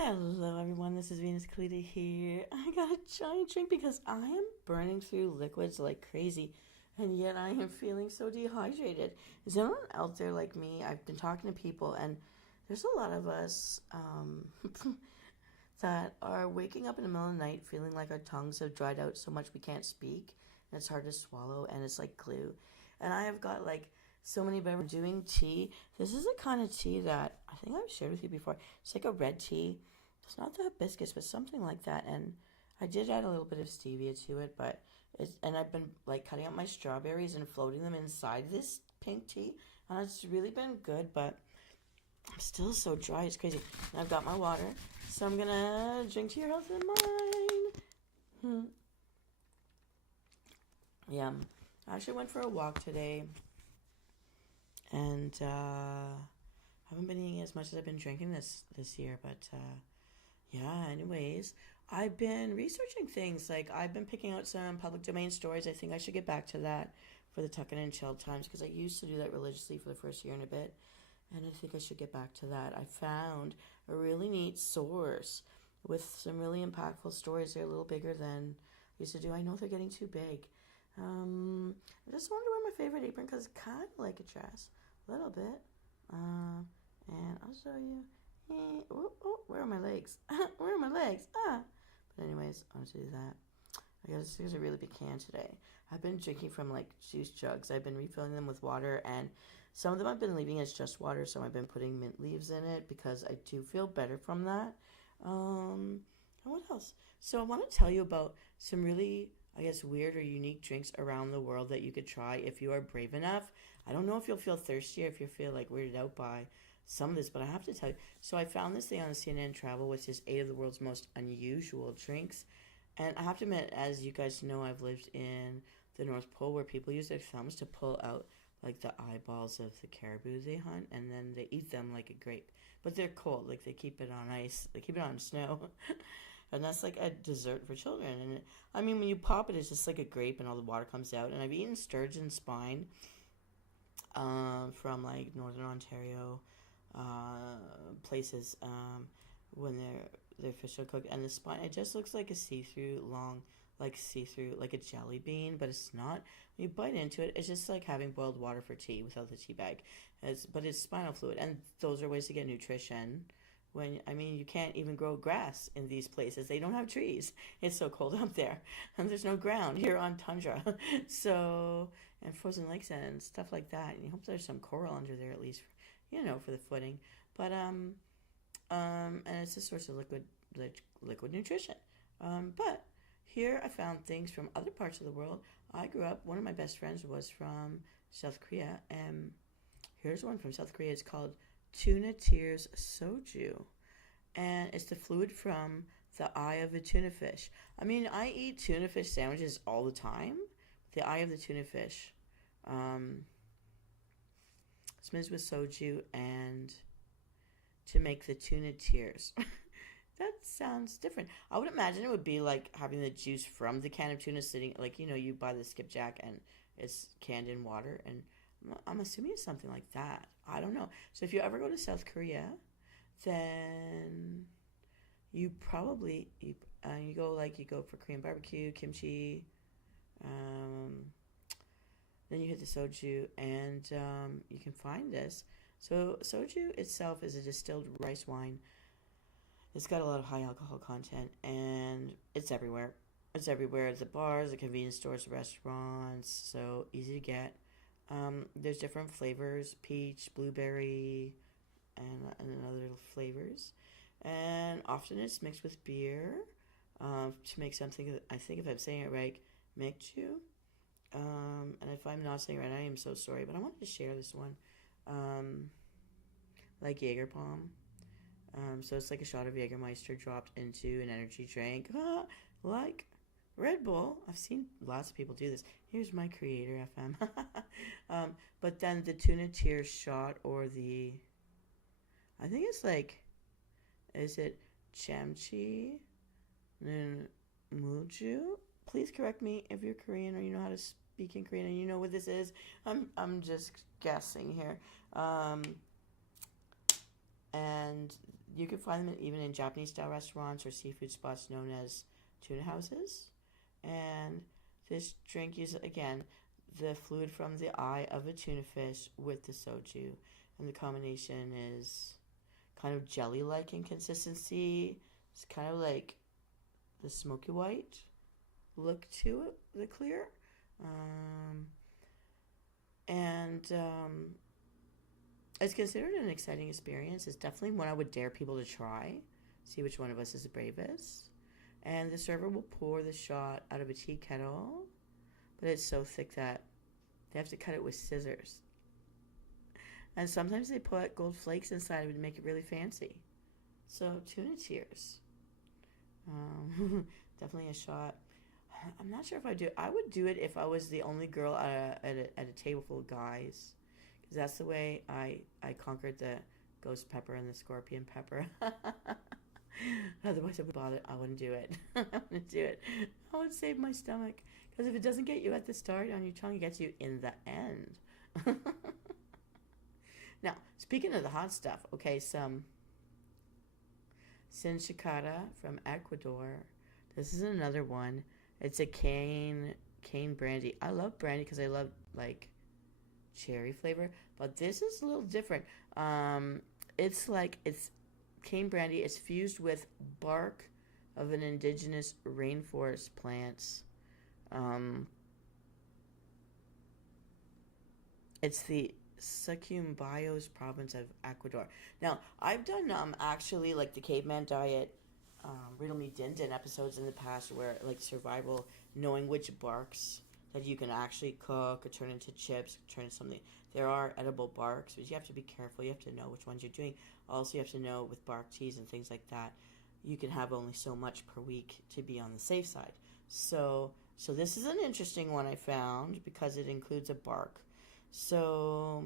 Hello everyone, this is Venus Callida here. I got a giant drink because I am burning through liquids like crazy and yet I am feeling so dehydrated. Is anyone out there like me? I've been talking to people and there's a lot of us that are waking up in the middle of the night feeling like our tongues have dried out so much we can't speak and it's hard to swallow and it's like glue. And I have got like so many beverages. Doing tea. This is a kind of tea that I think I've shared with you before. It's like a red tea. It's not the hibiscus, but something like that. And I did add a little bit of stevia to it, but and I've been like cutting up my strawberries and floating them inside this pink tea, and it's really been good. But I'm still so dry, it's crazy. And I've got my water, so I'm gonna drink to your health and mine. Yeah, I actually went for a walk today, and I haven't been eating as much as I've been drinking this year, but yeah. Anyways, I've been researching things. Like I've been picking out some public domain stories. I think I should get back to that for the Tucking and Chill times because I used to do that religiously for the first year and a bit, and I think I should get back to that. I found a really neat source with some really impactful stories. They're a little bigger than I used to do. I know they're getting too big. I just wanted to wear my favorite apron because it's kind of like a dress, a little bit. And I'll show you. Where are my legs? Where are my legs? But anyways, I want to do that. I guess there's a really big can today. I've been drinking from like juice jugs. I've been refilling them with water, and some of them I've been leaving as just water. So I've been putting mint leaves in it because I do feel better from that. And what else? So I want to tell you about some really, I guess, weird or unique drinks around the world that you could try if you are brave enough. I don't know if you'll feel thirsty or if you feel like weirded out by some of this, but I have to tell you. So I found this thing on CNN Travel, which is 8 of the world's most unusual drinks. And I have to admit, as you guys know, I've lived in the North Pole where people use their thumbs to pull out like the eyeballs of the caribou they hunt, and then they eat them like a grape. But they're cold, like they keep it on ice, they keep it on snow. And that's like a dessert for children. And I mean, when you pop it, it's just like a grape and all the water comes out. And I've eaten sturgeon spine from like Northern Ontario places when their fish are cooked, and the spine, it just looks like a see-through like a jelly bean, but it's not. When you bite into it, it's just like having boiled water for tea without the tea bag. But it's spinal fluid, and those are ways to get nutrition. When I mean, you can't even grow grass in these places. They don't have trees. It's so cold out there, and there's no ground here on tundra. So, and frozen lakes and stuff like that. And you hope there's some coral under there at least, for the footing. But and it's a source of liquid nutrition. But here I found things from other parts of the world. I grew up. One of my best friends was from South Korea, and here's one from South Korea. It's called tuna tears soju, and it's the fluid from the eye of a tuna fish. I mean, I eat tuna fish sandwiches all the time. The eye of the tuna fish, smized with soju and to make the tuna tears. That sounds different. I would imagine it would be like having the juice from the can of tuna sitting, like, you buy the skipjack and it's canned in water, and I'm assuming it's something like that. I don't know. So if you ever go to South Korea, then you probably, you go for Korean barbecue, kimchi, then you hit the soju, and you can find this. So soju itself is a distilled rice wine. It's got a lot of high alcohol content, and it's everywhere. It's everywhere at the bars, the convenience stores, the restaurants, so easy to get. There's different flavors, peach, blueberry, and other flavors. And often it's mixed with beer to make something, I think if I'm saying it right, mekju. And if I'm not saying it right, I am so sorry, but I wanted to share this one. Like Jaeger Bomb. So it's like a shot of Jägermeister dropped into an energy drink. Like Red Bull. I've seen lots of people do this. Here's my creator FM. But then the tuna tear shot, or I think it's like, is it chamchi muju? Please correct me if you're Korean or you know how to speak in Korean and you know what this is. I'm just guessing here. And you can find them even in Japanese style restaurants or seafood spots known as tuna houses. And this drink uses, again, the fluid from the eye of a tuna fish with the soju. And the combination is kind of jelly like in consistency. It's kind of like the smoky white look to it, the clear. And it's considered an exciting experience. It's definitely one I would dare people to try. See which one of us is the bravest. And the server will pour the shot out of a tea kettle, but it's so thick that they have to cut it with scissors. And sometimes they put gold flakes inside of it to make it really fancy. So tuna tears. Definitely a shot. I'm not sure if I do. I would do it if I was the only girl at a table full of guys, because that's the way I conquered the ghost pepper and the scorpion pepper. Otherwise, I wouldn't do it. I wouldn't do it. I would save my stomach, because if it doesn't get you at the start on your tongue, it gets you in the end. Now, speaking of the hot stuff, okay, some Sinchicada from Ecuador. This is another one. It's a cane brandy. I love brandy because I love like cherry flavor, but this is a little different. It's cane brandy. It's fused with bark of an indigenous rainforest plants. It's the Sucumbíos province of Ecuador. Now, I've done actually like the caveman diet, Riddle Me Din Din episodes in the past where like survival, knowing which barks that you can actually cook or turn into chips, turn into something. There are edible barks, but you have to be careful. You have to know which ones you're doing. Also, you have to know with bark teas and things like that, you can have only so much per week to be on the safe side. So this is an interesting one I found because it includes a bark. So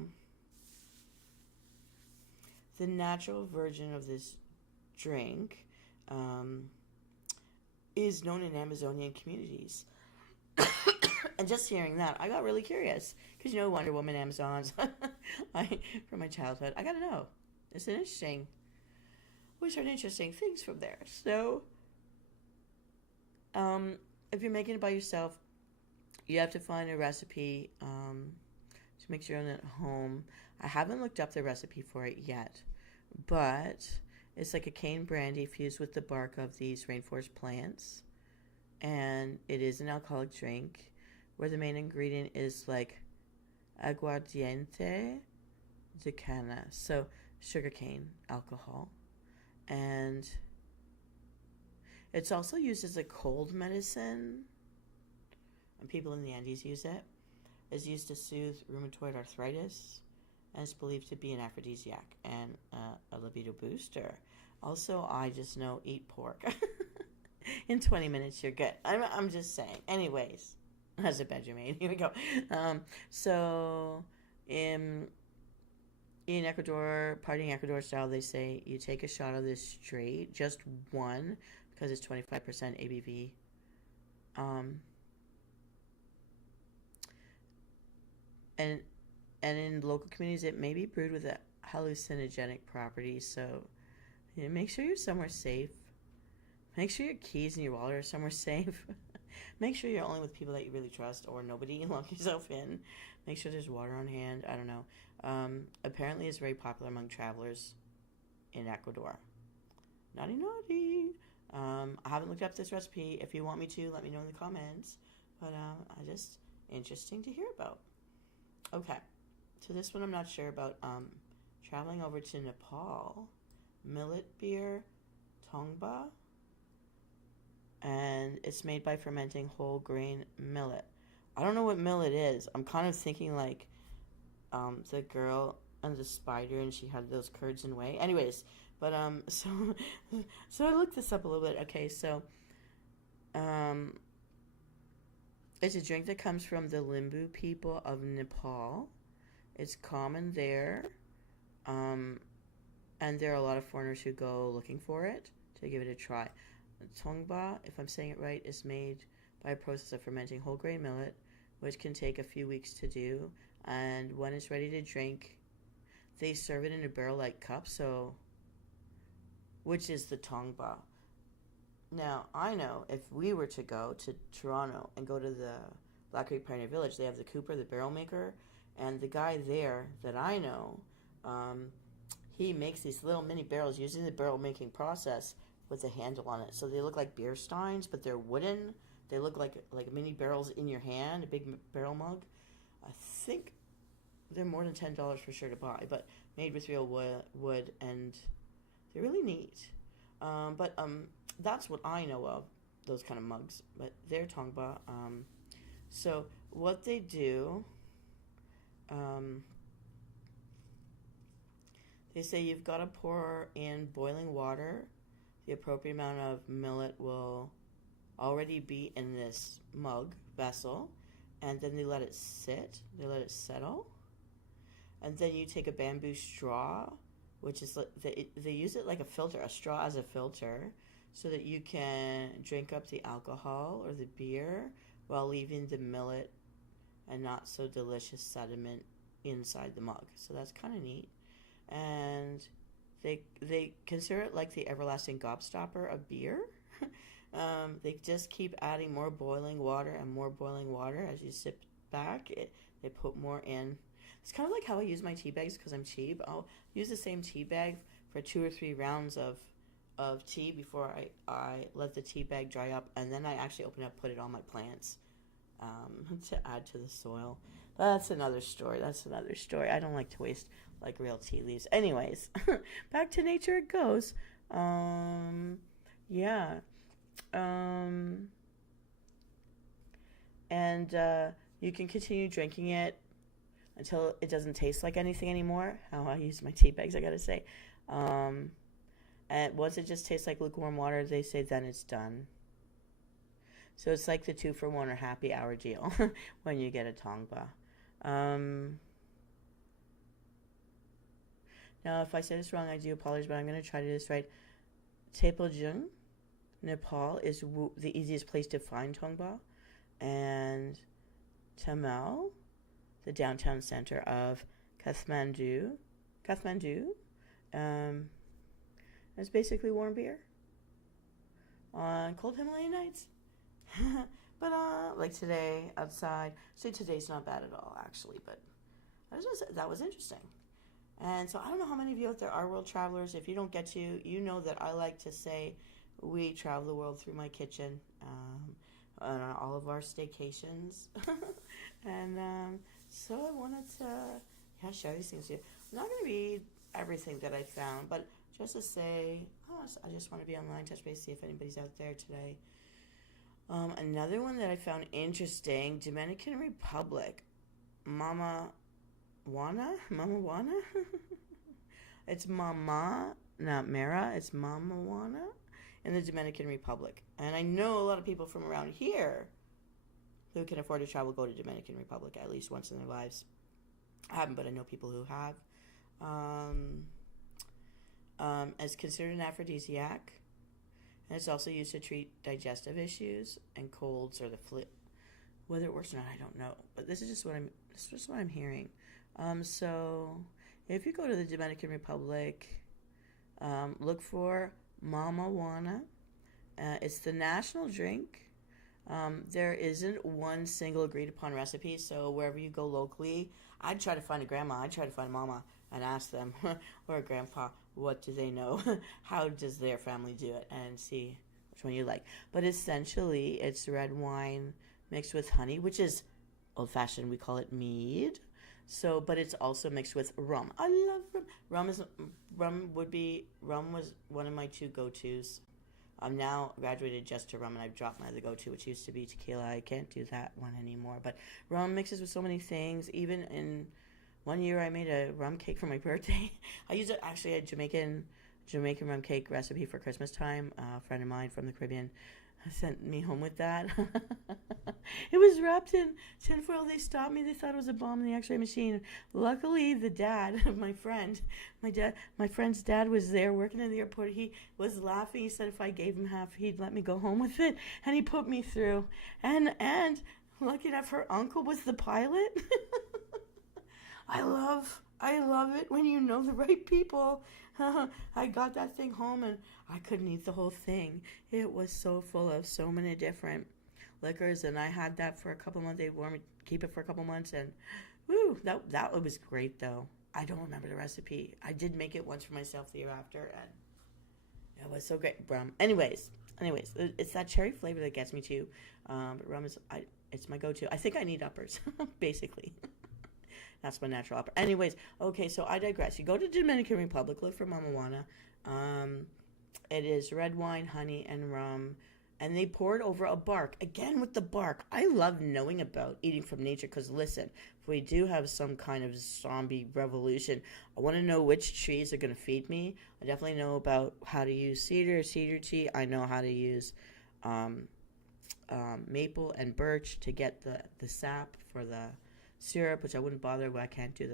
the natural version of this drink is known in Amazonian communities. And just hearing that, I got really curious. Because, Wonder Woman, Amazons, from my childhood, I got to know. It's an interesting, we heard interesting things from there. So, if you're making it by yourself, you have to find a recipe to make your own at home. I haven't looked up the recipe for it yet, but it's like a cane brandy fused with the bark of these rainforest plants, and it is an alcoholic drink where the main ingredient is like aguardiente de cana, so sugarcane alcohol, and it's also used as a cold medicine, and people in the Andes use it. It's used to soothe rheumatoid arthritis, and it's believed to be an aphrodisiac and a libido booster. Also, I just know, eat pork. In 20 minutes, you're good. I'm just saying. Anyways, as a Benjamin, here we go. So, in Ecuador, partying Ecuador style, they say you take a shot of this straight, just one, because it's 25% ABV. And in local communities, it may be brewed with a hallucinogenic property. So, make sure you're somewhere safe. Make sure your keys and your wallet are somewhere safe. Make sure you're only with people that you really trust, or nobody. Lock yourself in. Make sure there's water on hand. I don't know. Apparently, it's very popular among travelers in Ecuador. Naughty, naughty. I haven't looked up this recipe. If you want me to, let me know in the comments. But interesting to hear about. Okay, so this one I'm not sure about. Traveling over to Nepal, millet beer, tongba, and it's made by fermenting whole grain millet. I don't know what millet is. I'm kind of thinking like the girl and the spider, and she had those curds and whey. Anyways, but so I looked this up a little bit. Okay, so it's a drink that comes from the Limbu people of Nepal. It's common there, and there are a lot of foreigners who go looking for it to give it a try. Tongba, if I'm saying it right, is made by a process of fermenting whole grain millet, which can take a few weeks to do. And when it's ready to drink, they serve it in a barrel-like cup. So which is the Tongba. Now, I know if we were to go to Toronto and go to the Black Creek Pioneer Village, they have the Cooper, the barrel maker, and the guy there that I know, he makes these little mini barrels using the barrel making process with a handle on it. So they look like beer steins, but they're wooden. They look like mini barrels in your hand, a big barrel mug. I think they're more than $10 for sure to buy, but made with real wood, and they're really neat. But that's what I know of, those kind of mugs. But they're Tongba. So what they do, they say you've got to pour in boiling water. The appropriate amount of millet will already be in this mug vessel, and then they let it sit. They let it settle, and then you take a bamboo straw, which is they use it like a filter, a straw as a filter, so that you can drink up the alcohol or the beer while leaving the millet and not so delicious sediment inside the mug. So that's kind of neat. And they consider it like the everlasting gobstopper of beer. They just keep adding more boiling water and more boiling water as you sip back. They put more in. It's kind of like how I use my tea bags because I'm cheap. I'll use the same tea bag for 2 or 3 rounds of tea before I let the tea bag dry up, and then I actually open it up, put it on my plants to add to the soil. That's another story. I don't like to waste like real tea leaves. Anyways, back to nature it goes. Yeah. And you can continue drinking it until it doesn't taste like anything anymore. How I use my tea bags, I gotta say. And once it just tastes like lukewarm water, they say then it's done. So it's like the 2-for-1 or happy hour deal when you get a Tongba. Now, if I say this wrong, I do apologize, but I'm going to try to do this right. Taepyeong, Nepal, is the easiest place to find Tongba. And Tamil, the downtown center of Kathmandu, it's basically warm beer on cold Himalayan nights. But like today outside, so today's not bad at all actually, but that was interesting. And so I don't know how many of you out there are world travelers. If you don't get to, you know that I like to say we travel the world through my kitchen on all of our staycations. And so I wanted to share these things with you. I'm not going to read everything that I found, but just to say, I just want to be online, touch base, see if anybody's out there today. Another one that I found interesting, Dominican Republic, Mama Juana? It's Mama, not Mara, it's Mama Juana in the Dominican Republic. And I know a lot of people from around here who can afford to travel go to Dominican Republic at least once in their lives. I haven't, but I know people who have. It's considered an aphrodisiac, and it's also used to treat digestive issues and colds or the flu. Whether it works or not, I don't know. But this is just what I'm hearing. So if you go to the Dominican Republic, look for Mama Juana. It's the national drink. There isn't one single agreed upon recipe, so wherever you go locally, I'd try to find a grandma, I'd try to find mama and ask them, or a grandpa, what do they know? How does their family do it? And see which one you like. But essentially, it's red wine mixed with honey, which is old-fashioned. We call it mead. So, but it's also mixed with rum. I love rum. Rum was one of my 2 go-tos. I'm now graduated just to rum, and I've dropped my other go-to, which used to be tequila. I can't do that one anymore. But rum mixes with so many things. Even in one year, I made a rum cake for my birthday. I used a Jamaican rum cake recipe for Christmas time. A friend of mine from the Caribbean sent me home with that. It was wrapped in tinfoil. They stopped me. They thought it was a bomb in the X-ray machine. Luckily, the dad of my friend's dad was there working in the airport. He was laughing. He said if I gave him half, he'd let me go home with it. And he put me through. And lucky enough, her uncle was the pilot. I love it when you know the right people. I got that thing home and I couldn't eat the whole thing. It was so full of so many different liquors, and I had that for a couple months. They warm keep it for a couple months, and woo, that was great though. I don't remember the recipe. I did make it once for myself the year after, and it was so great. Rum. Anyways, it's that cherry flavor that gets me too. But rum it's my go-to. I think I need uppers, basically. That's my natural upper. Anyways, okay, so I digress. You go to Dominican Republic, look for Mama Juana. It is red wine, honey, and rum. And they pour it over a bark. Again, with the bark. I love knowing about eating from nature because, listen, if we do have some kind of zombie revolution, I want to know which trees are going to feed me. I definitely know about how to use cedar tea. I know how to use maple and birch to get the sap for the syrup, which I wouldn't bother. I can't do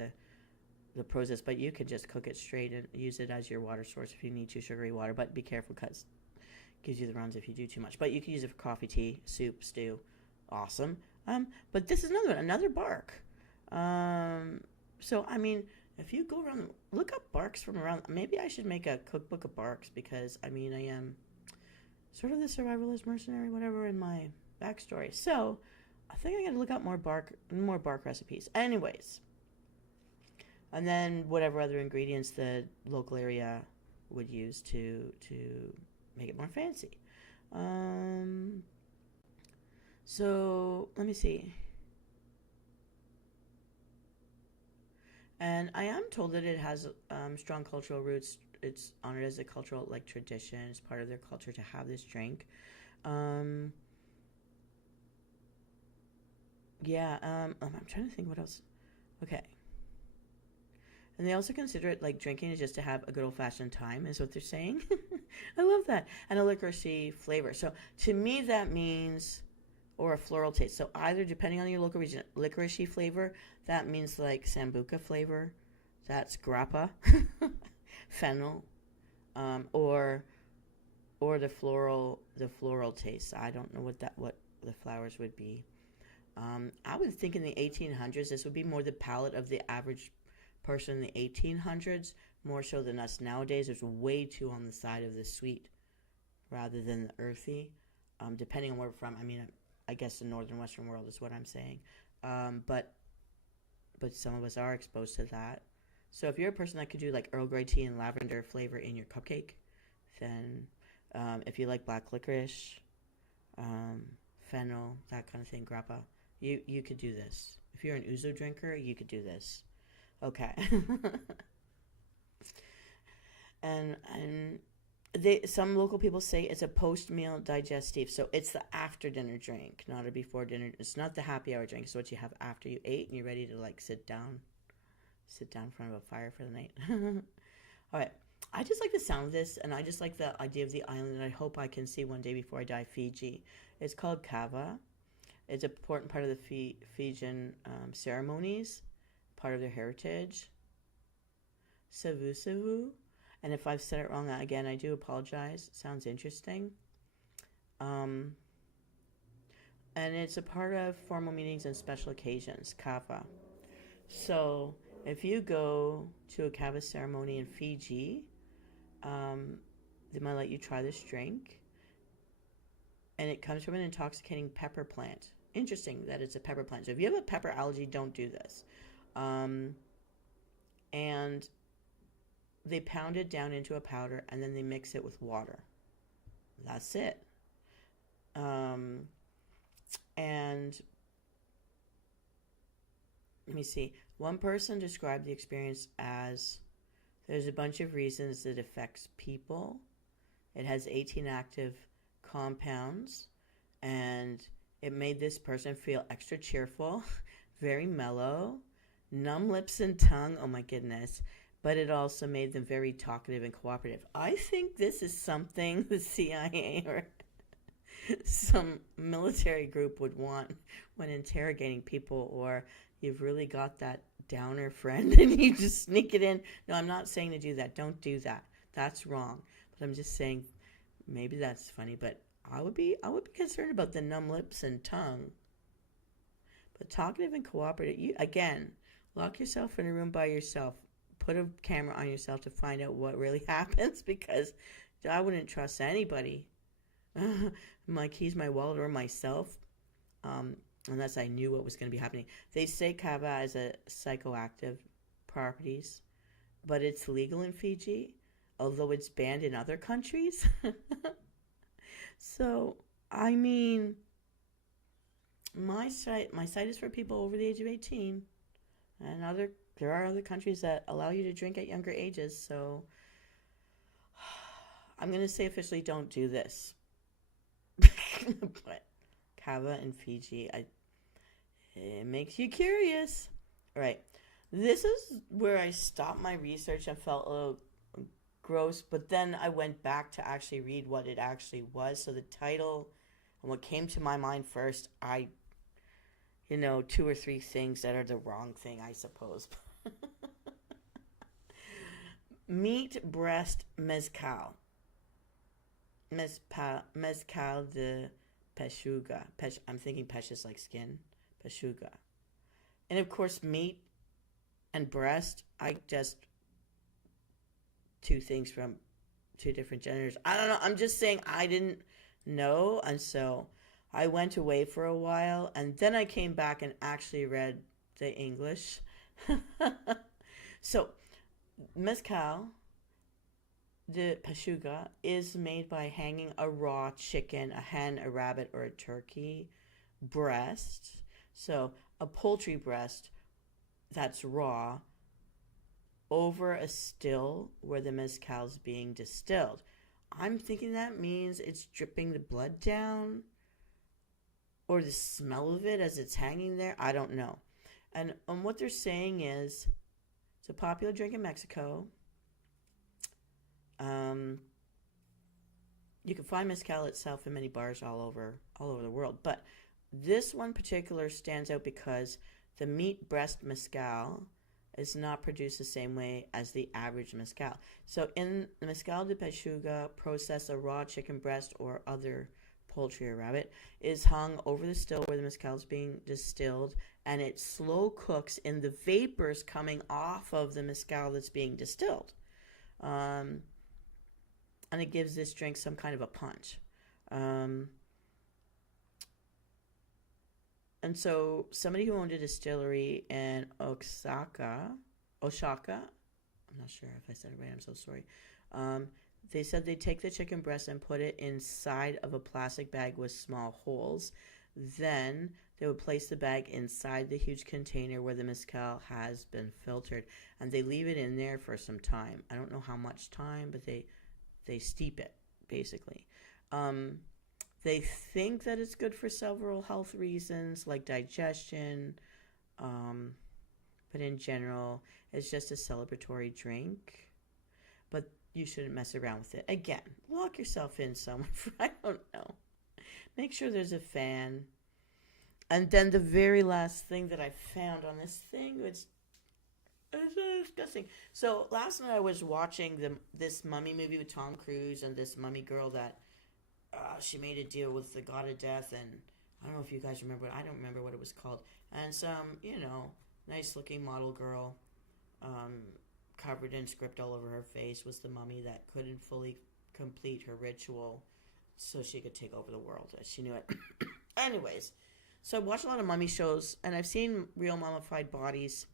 the process, but you can just cook it straight and use it as your water source if you need to, sugary water. But be careful because gives you the runs if you do too much. But you can use it for coffee, tea, soup, stew. Awesome. But this is another bark. So I mean, if you go around, look up barks from around. Maybe I should make a cookbook of barks because I mean I am sort of the survivalist mercenary, whatever, in my backstory. So I think I got to look up more bark recipes. Anyways, and then whatever other ingredients the local area would use to make it more fancy. So let me see. And I am told that it has strong cultural roots. It's honored as a cultural tradition. It's part of their culture to have this drink. I'm trying to think what else. Okay. And they also consider it drinking is just to have a good old-fashioned time, is what they're saying. I love that. And a licorice flavor. So to me, that means, or a floral taste. So either, depending on your local region, licorice flavor, that means sambuca flavor. That's grappa, fennel, or the floral taste. I don't know what the flowers would be. I would think in the 1800s, this would be more the palate of the average person in the 1800s, more so than us nowadays. It's way too on the side of the sweet rather than the earthy, depending on where we're from. I mean, I guess the northern western world is what I'm saying, but some of us are exposed to that. So if you're a person that could do Earl Grey tea and lavender flavor in your cupcake, then if you like black licorice, fennel, that kind of thing, grappa, you could do this. If you're an ouzo drinker, you could do this. Okay. and some local people say it's a post-meal digestive. So it's the after-dinner drink, not a before-dinner. It's not the happy hour drink. It's what you have after you ate and you're ready to sit down in front of a fire for the night. All right. I just like the sound of this, and I just like the idea of the island, and I hope I can see one day before I die Fiji. It's called kava. It's an important part of the Fijian ceremonies, part of their heritage. Savu savu. And if I've said it wrong, again, I do apologize. It sounds interesting. And it's a part of formal meetings and special occasions, kava. So if you go to a kava ceremony in Fiji, they might let you try this drink. And it comes from an intoxicating pepper plant. Interesting that it's a pepper plant. So if you have a pepper allergy, don't do this. And they pound it down into a powder, and then they mix it with water. That's it. And let me see. One person described the experience as there's a bunch of reasons it affects people. It has 18 active compounds, and it made this person feel extra cheerful, very mellow, numb lips and tongue. Oh my goodness. But it also made them very talkative and cooperative. I think this is something the CIA or some military group would want when interrogating people, or you've really got that downer friend and you just sneak it in. No, I'm not saying to do that. Don't do that. That's wrong. But I'm just saying maybe that's funny, but I would be concerned about the numb lips and tongue. But talkative and cooperative, you again, lock yourself in a room by yourself. put a camera on yourself to find out what really happens, because I wouldn't trust anybody, my keys, my wallet, or myself, unless I knew what was going to be happening. They say kava has a psychoactive properties, but it's legal in Fiji, although it's banned in other countries. So, I mean, my site is for people over the age of 18, and there are other countries that allow you to drink at younger ages. So, I'm gonna say officially, don't do this. But kava in Fiji, it makes you curious. All right, this is where I stopped my research and felt a little gross, but then I went back to actually read what it actually was. So the title and what came to my mind first, two or three things that are the wrong thing, I suppose. Meat breast mezcal. Mezcal de pechuga. I'm thinking pesh is like skin. Pechuga. And of course, meat and breast, two things from two different genders. I don't know. I'm just saying I didn't know. And so I went away for a while. And then I came back and actually read the English. So, mezcal de pechuga is made by hanging a raw chicken, a hen, a rabbit, or a turkey breast. So, a poultry breast that's raw over a still where the mezcal is being distilled. I'm thinking that means it's dripping the blood down, or the smell of it as it's hanging there. I don't know. And what they're saying is it's a popular drink in Mexico. You can find mezcal itself in many bars all over the world, but this one particular stands out because the meat breast mezcal is not produced the same way as the average mezcal. So in the mezcal de pechuga process, a raw chicken breast or other poultry or rabbit is hung over the still where the mezcal is being distilled, and it slow cooks in the vapors coming off of the mezcal that's being distilled. And it gives this drink some kind of a punch. And so somebody who owned a distillery in Osaka, I'm not sure if I said it right, I'm so sorry. They said they'd take the chicken breast and put it inside of a plastic bag with small holes. Then they would place the bag inside the huge container where the mezcal has been filtered. And they leave it in there for some time. I don't know how much time, but they steep it, basically. They think that it's good for several health reasons, like digestion, but in general, it's just a celebratory drink. But you shouldn't mess around with it. Again, lock yourself in somewhere for, I don't know. Make sure there's a fan. And then the very last thing that I found on this thing, it's disgusting. So last night I was watching this mummy movie with Tom Cruise and this mummy girl that she made a deal with the god of death, and I don't know if you guys remember it. I don't remember what it was called. And some, nice looking model girl, covered in script all over her face, was the mummy that couldn't fully complete her ritual so she could take over the world. She knew it. Anyways, so I watch a lot of mummy shows, and I've seen real mummified bodies.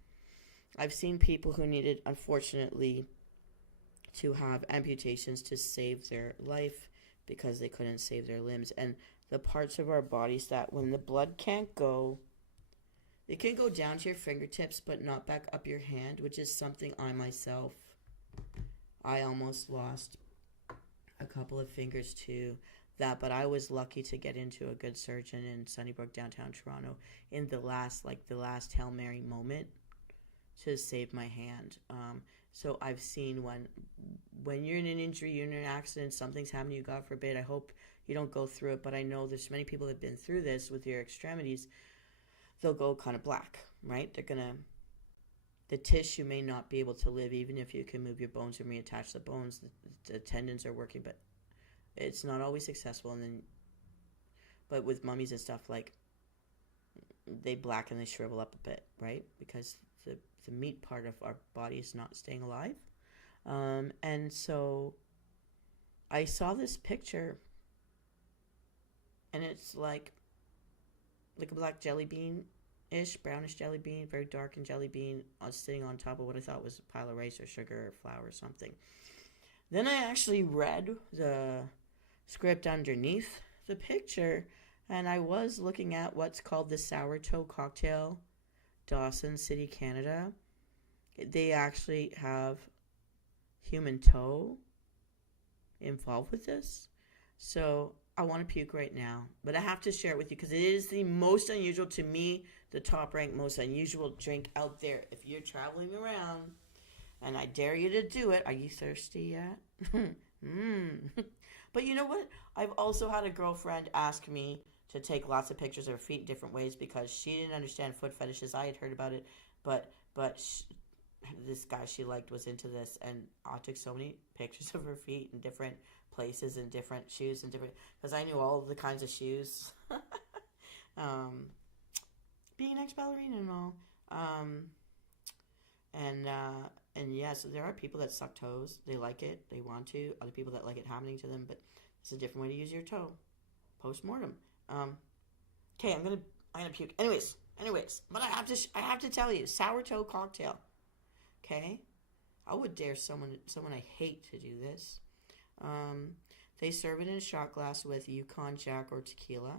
I've seen people who needed, unfortunately, to have amputations to save their life because they couldn't save their limbs. And the parts of our bodies that when the blood can't go, they can go down to your fingertips but not back up your hand, which is something I almost lost a couple of fingers to that, but I was lucky to get into a good surgeon in Sunnybrook, downtown Toronto, in the last Hail Mary moment to save my hand. So I've seen when you're in an injury, you're in an accident, something's happening, God forbid, I hope you don't go through it, but I know there's many people that have been through this with your extremities. They'll go kind of black, right? The tissue may not be able to live, even if you can move your bones and reattach the bones. The tendons are working, but it's not always successful. But with mummies and stuff, like, they blacken, they shrivel up a bit, right? Because the meat part of our body is not staying alive. And so I saw this picture, and it's like a black jelly bean-ish, brownish jelly bean, very dark and jelly bean, sitting on top of what I thought was a pile of rice or sugar or flour or something. Then I actually read the script underneath the picture, and I was looking at what's called the Sour Toe Cocktail, Dawson City, Canada. They actually have human toe involved with this. So I want to puke right now, but I have to share it with you because it is the most unusual, to me, the top ranked most unusual drink out there. If you're traveling around, and I dare you to do it, are you thirsty yet? But you know what? I've also had a girlfriend ask me to take lots of pictures of her feet in different ways because she didn't understand foot fetishes. I had heard about it, but this guy she liked was into this, and I took so many pictures of her feet in different places and different shoes and different, because I knew all the kinds of shoes. Being an ex-ballerina and all. And yeah, so there are people that suck toes. They like it. They want to. Other people that like it happening to them, but it's a different way to use your toe. Post-mortem. Okay, I'm gonna puke. Anyways, but I have to tell you, sour toe cocktail. Okay, I would dare someone I hate to do this. They serve it in a shot glass with Yukon Jack or tequila.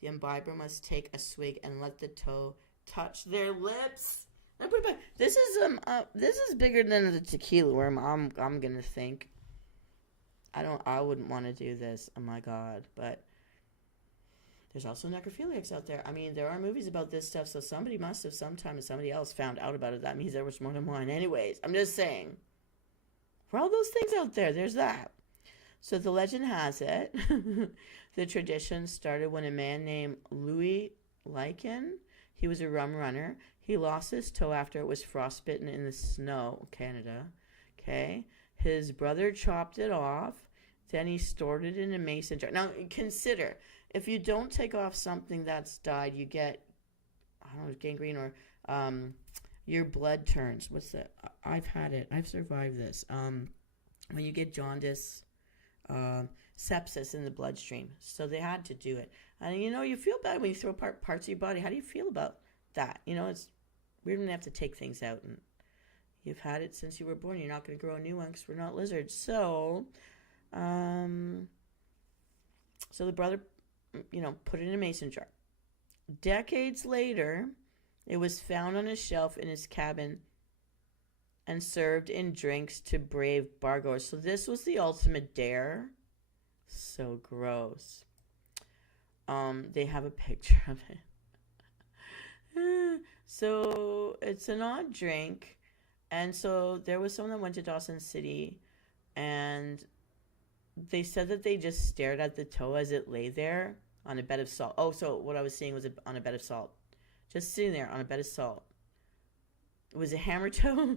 The imbiber must take a swig and let the toe touch their lips. I put it back. This is bigger than the tequila. Where I'm gonna think. I wouldn't want to do this. Oh my god! But there's also necrophiliacs out there. I mean, there are movies about this stuff, so somebody must have sometime, and somebody else found out about it. That means there was more than one. Anyways, I'm just saying. For all those things out there, there's that. So the legend has it, the tradition started when a man named Louis Lycan, he was a rum runner. He lost his toe after it was frostbitten in the snow, Canada. Okay, his brother chopped it off. Then he stored it in a mason jar. Now consider, if you don't take off something that's died, you get, I don't know, gangrene or your blood turns. What's that? I've had it. I've survived this. When you get jaundice, sepsis in the bloodstream. So they had to do it. And you feel bad when you throw apart parts of your body. How do you feel about that? It's weird when they have to take things out. And you've had it since you were born. You're not going to grow a new one because we're not lizards. So, so the brother, put it in a mason jar. Decades later, it was found on a shelf in his cabin and served in drinks to brave bargoers. So this was the ultimate dare. So gross. They have a picture of it. So it's an odd drink. And so there was someone that went to Dawson City, and they said that they just stared at the toe as it lay there on a bed of salt. Oh, so what I was seeing was on a bed of salt. Just sitting there on a bed of salt. It was a hammer toe.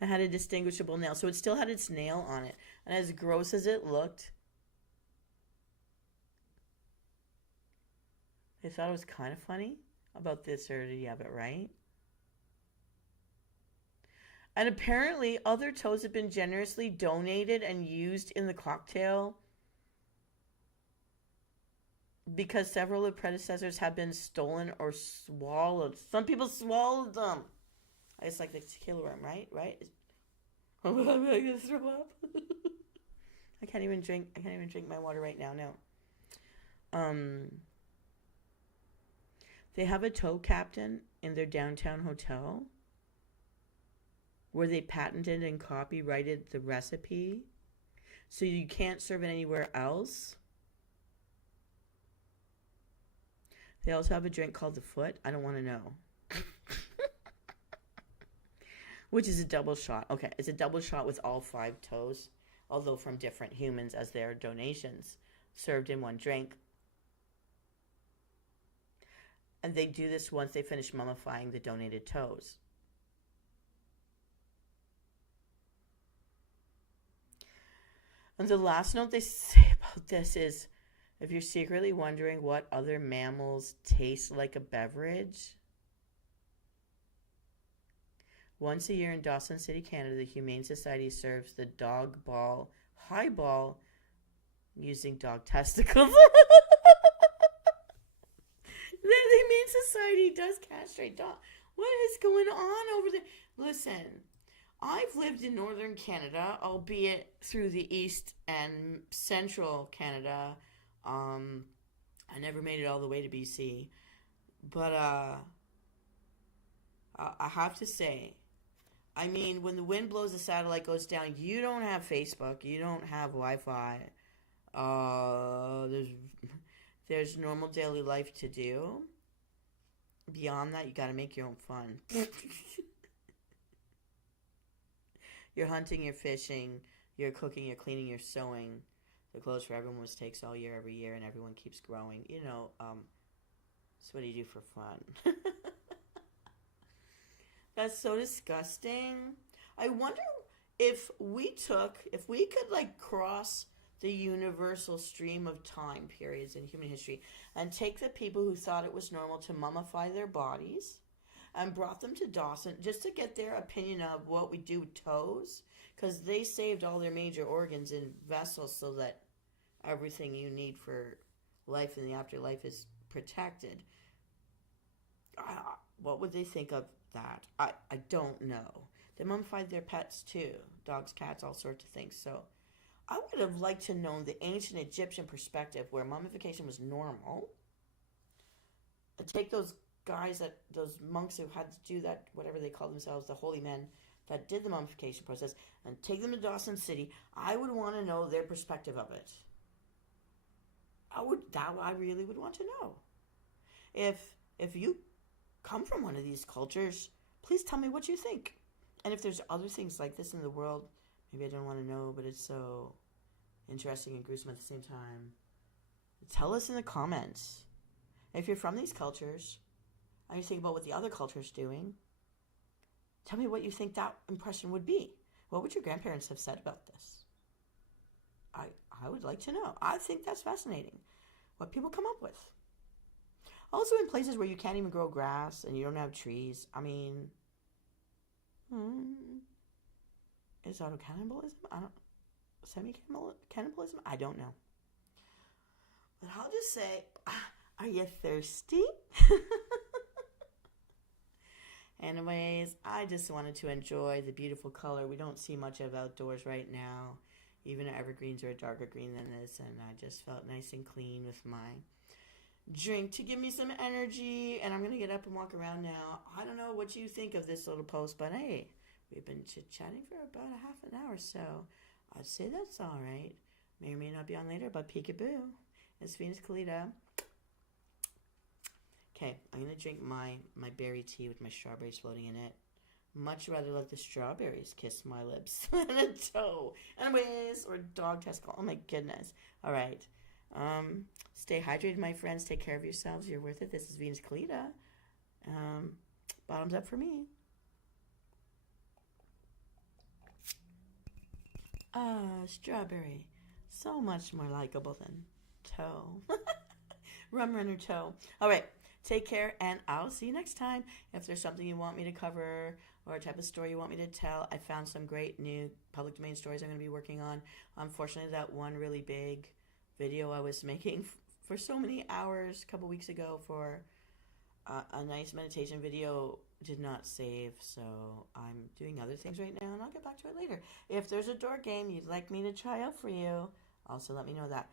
It had a distinguishable nail. So it still had its nail on it. And as gross as it looked, they thought it was kind of funny about the absurdity of it, right? And apparently other toes have been generously donated and used in the cocktail because several of the predecessors have been stolen or swallowed. Some people swallowed them. It's like the tequila rum, right? I'm gonna throw up. I can't even drink my water right now. No. They have a toe captain in their downtown hotel where they patented and copyrighted the recipe, so you can't serve it anywhere else. They also have a drink called the Foot. I don't want to know. Which is a double shot. Okay, it's a double shot with all 5 toes, although from different humans as their donations, served in one drink. And they do this once they finish mummifying the donated toes. And the last note they say about this is, if you're secretly wondering what other mammals taste like a beverage, Once a year in Dawson City, Canada, the Humane Society serves the dog ball highball using dog testicles. The Humane Society does castrate dogs. What is going on over there? Listen, I've lived in northern Canada, albeit through the east and central Canada. I never made it all the way to BC. But I have to say, I mean, when the wind blows, the satellite goes down. You don't have Facebook. You don't have Wi-Fi. There's normal daily life to do. Beyond that, you got to make your own fun. You're hunting, you're fishing, you're cooking, you're cleaning, you're sewing. The clothes for everyone takes all year, every year, and everyone keeps growing. You know, so what do you do for fun? That's so disgusting. I wonder if we could like cross the universal stream of time periods in human history and take the people who thought it was normal to mummify their bodies and brought them to Dawson just to get their opinion of what we do with toes, because they saved all their major organs in vessels so that everything you need for life in the afterlife is protected. What would they think of that? I don't know. They mummified their pets too. Dogs, cats, all sorts of things. So I would have liked to know the ancient Egyptian perspective where mummification was normal. Take those monks who had to do that, whatever they call themselves, the holy men that did the mummification process, and take them to Dawson City. I would want to know their perspective of it. I really would want to know. If you come from one of these cultures, please tell me what you think. And if there's other things like this in the world, maybe I don't want to know, but it's so interesting and gruesome at the same time. Tell us in the comments. If you're from these cultures, and you think about what the other culture's doing, tell me what you think that impression would be. What would your grandparents have said about this? I would like to know. I think that's fascinating. What people come up with. Also in places where you can't even grow grass and you don't have trees. I mean, is auto-cannibalism? Semi-cannibalism? I don't know. But I'll just say, are you thirsty? Anyways, I just wanted to enjoy the beautiful color. We don't see much of outdoors right now. Even evergreens are a darker green than this, and I just felt nice and clean with my drink to give me some energy. And I'm going to get up and walk around now. I don't know what you think of this little post, but hey, we've been chit-chatting for about a half an hour, so I'd say that's all right. May or may not be on later, but peekaboo. It's Venus Callida. Okay, I'm going to drink my berry tea with my strawberries floating in it. Much rather let the strawberries kiss my lips than a toe. Anyways, or dog testicle. Oh my goodness. All right. Stay hydrated, my friends. Take care of yourselves. You're worth it. This is Venus Callida. Bottoms up for me. Strawberry. So much more likable than toe. Rum runner toe. All right. Take care, and I'll see you next time. If there's something you want me to cover or a type of story you want me to tell, I found some great new public domain stories I'm going to be working on. Unfortunately, that one really big video I was making for so many hours a couple weeks ago for a nice meditation video did not save, so I'm doing other things right now, and I'll get back to it later. If there's a door game you'd like me to try out for you, also let me know that.